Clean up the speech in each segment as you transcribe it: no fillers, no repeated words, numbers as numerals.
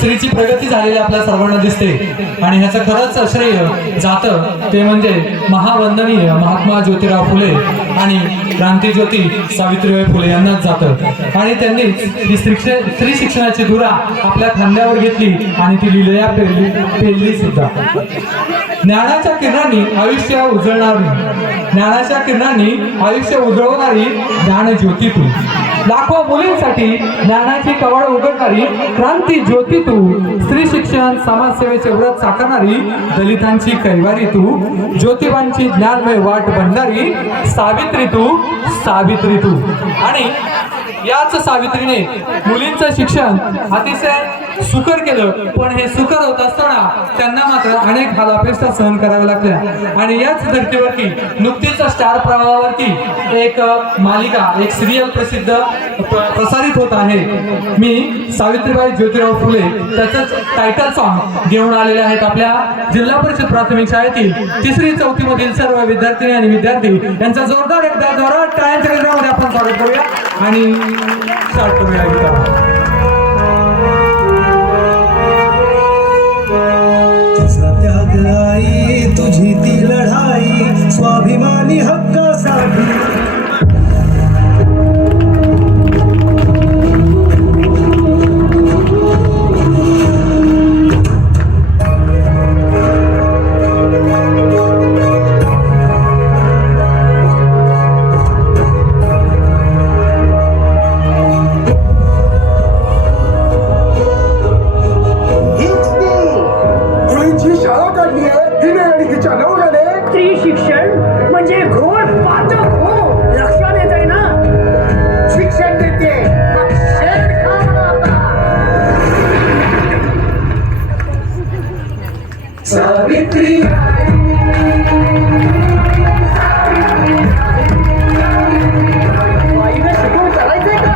स्त्रीची प्रगती झालेली आपल्या सर्वांना दिसते आणि ह्याचं खरंच श्रेय जातं ते म्हणजे महावंदनीय महात्मा ज्योतिराव फुले आणि क्रांतीज्योती सावित्रीबाई फुले यांनाच जातं आणि त्यांनी ही स्त्री शिक्षणाची धुरा आपल्या खांद्यावर घेतली आणि ती लिलया पेलली सुद्धा. ज्ञानाच्या किरणांनी आयुष्य उजळणारी, ज्ञानाच्या किरणांनी आयुष्य उजळवणारी ज्ञान ज्योती तू. लाखो मुलींसाठी ज्ञानाची कवाड उघडणारी क्रांती ज्योती तू. स्त्री शिक्षण समाजसेवेचे व्रत साकारणारी दलितांची कैवारी तू. ज्योतिबांची ज्ञानमय वाट बनणारी सावित्री तू, सावित्री तू. आणि याच सावित्रीने मुलींचं शिक्षण अतिशय सुकर केलं, पण हे सुकर होत असताना त्यांना मात्र अनेक हालापेष्टा सहन कराव्या लागल्या. आणि याच धर्तीवरती नुकतीच स्टार प्रवाहावरती एक मालिका, एक सिरियल प्रसारित होत आहे. मी सावित्रीबाई ज्योतिराव फुले त्याचंच टायटल सॉन्ग घेऊन आलेले आहेत. आपल्या जिल्हा परिषद प्राथमिक शाळेतील 3री 4थी मधील सर्व विद्यार्थिनी आणि विद्यार्थी यांचा जोरदार एकदा जोरात टाळ्यांच्या गजरामध्ये आपण स्वागत करूया आणि स्टार्ट करूया. त्याग तुझी ती लढाई स्वाभिमानी हक्कासाठी. सावित्री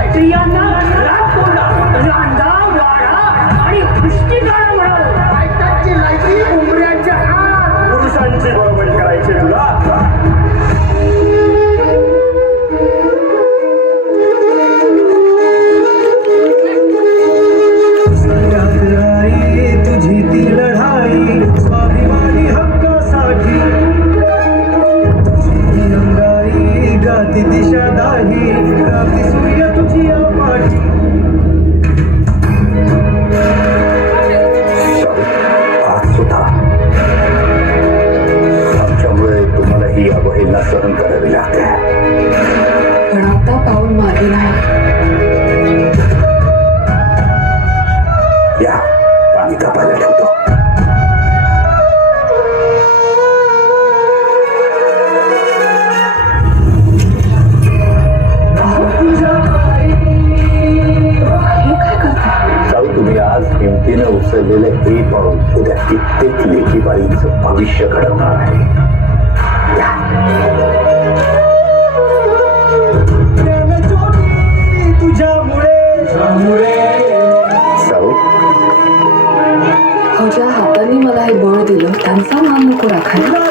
स्त्रियांना राग तोडला, रांधा वाडा आणि पुष्टिकाळ म्हणाल. बायकांची लायकी उमऱ्यांच्या हात, पुरुषांची बळबळ करायची तुला. तुझी ती लढाई स्वाभिमानी हक्कासाठी. तुझी अंगाई गाती दिशा दाही, राती सूर्य तुझी पाठी. आज सुद्धा आमच्यामुळे तुम्हाला ही अवहेलना सहन करावी लागते. पण आता पाऊल मागे नाही. या पाणी तापायला ठेवतो. जाऊ तुम्ही आज हिमतीनं उचललेलं हे पाऊल उद्या कित्येक लेखी बाईंचं भविष्य घडवणार आहे. हो, ज्या हाताने मला हे बळ दिलं त्यांचा मान नको राखायला.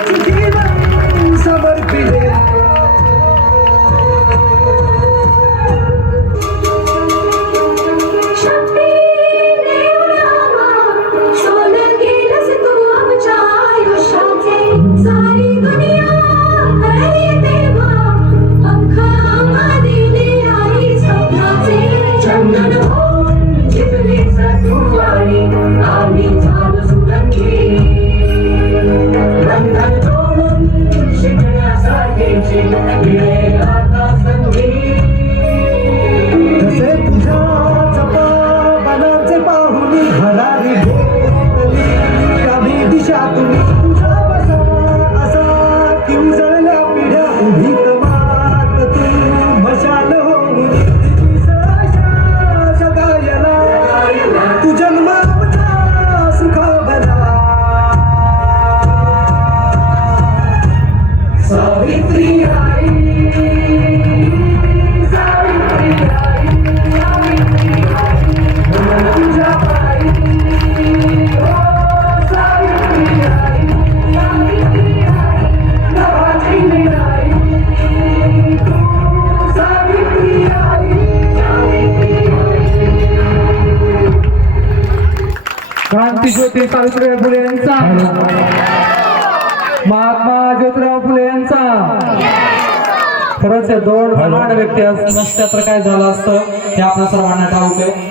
सावित्री आई क्रांतीज्योती सावित्रीबाई फुले यांचा, महात्मा ज्योतिराव फुले यांचा. खरंच हे दोन महान व्यक्ती नसत्या तर काय झालं असतं हे आपल्या सर्वांना ठाऊक आहे.